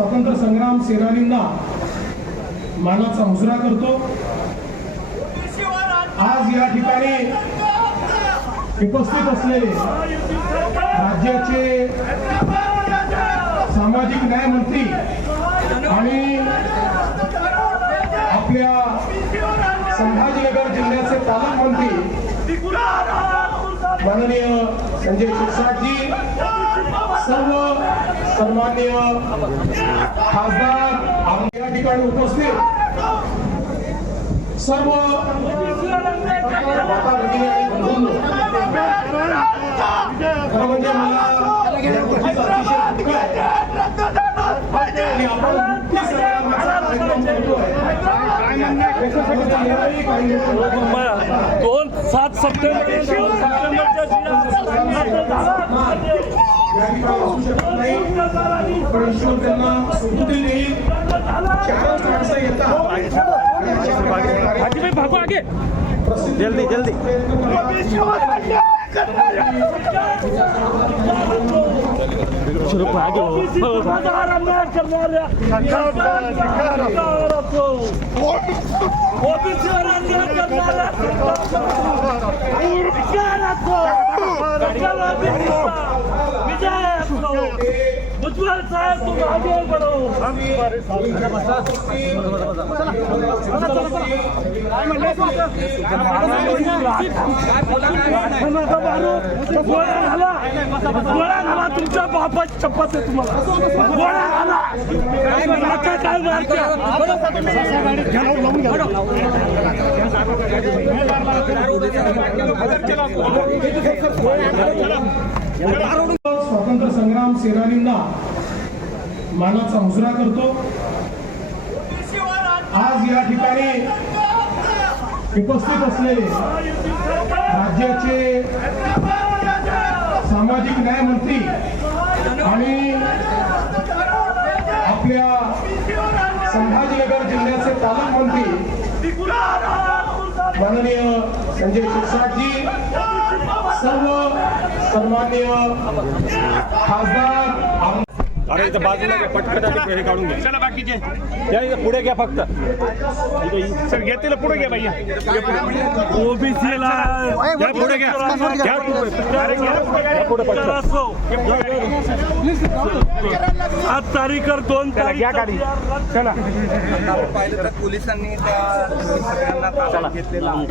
स्वातंत्र्य संग्राम सेनानींना मानाचा मुजरा करतो। आज या ठिकाणी उपस्थित असलेले राज्याचे सामाजिक न्याय मंत्री आणि आपल्या संभाजीनगर जिल्ह्याचे पालकमंत्री माननीय संजय शिरसाटजी, सर्व सन्माननीय खासदार या ठिकाणी उपस्थित सर्व माता भगिनी आणि बंधूंनो, खरं म्हणजे मला या गोष्टीचा अतिशय दुःख आहे की आपण मुक्ती संग्रामाचा कार्यक्रम करतोय। 7 सप्टेंबरच्या पण ईश्वर त्यांना सुबुद्धी देईल। 4 माणसं येतात जल्दी जल्दी उज्ज्वल साहब तुम आगे बढ़ो। गोळा घाला तुमच्या बापाची शपथ आहे तुम्हाला। गोळा घाला काय मारत्या स्वातंत्र्य संग्राम सेनानींना मानाचा मुजरा करतो। आज या ठिकाणी उपस्थित असलेले राज्याचे सामाजिक न्याय मंत्री आणि आपल्या संभाजीनगर जिल्ह्याचे पालकमंत्री माननीय संजय शिरसाटजी, सर्व सन्माननीय खासदार अरे इथं बाजूला घ्या, पटकन हे काढून घ्या। चला बाकीचे या इथं पुढे घ्या फक्त। सर घेतील पुढे घ्या भैया, ओबीसीला पुढे घ्या, पुढे पटकन 7 तारीख 2 तारीख चला पाहिलं तर पोलिसांनी त्या सगळ्यांना ताब्यात घेतलेलं आहे।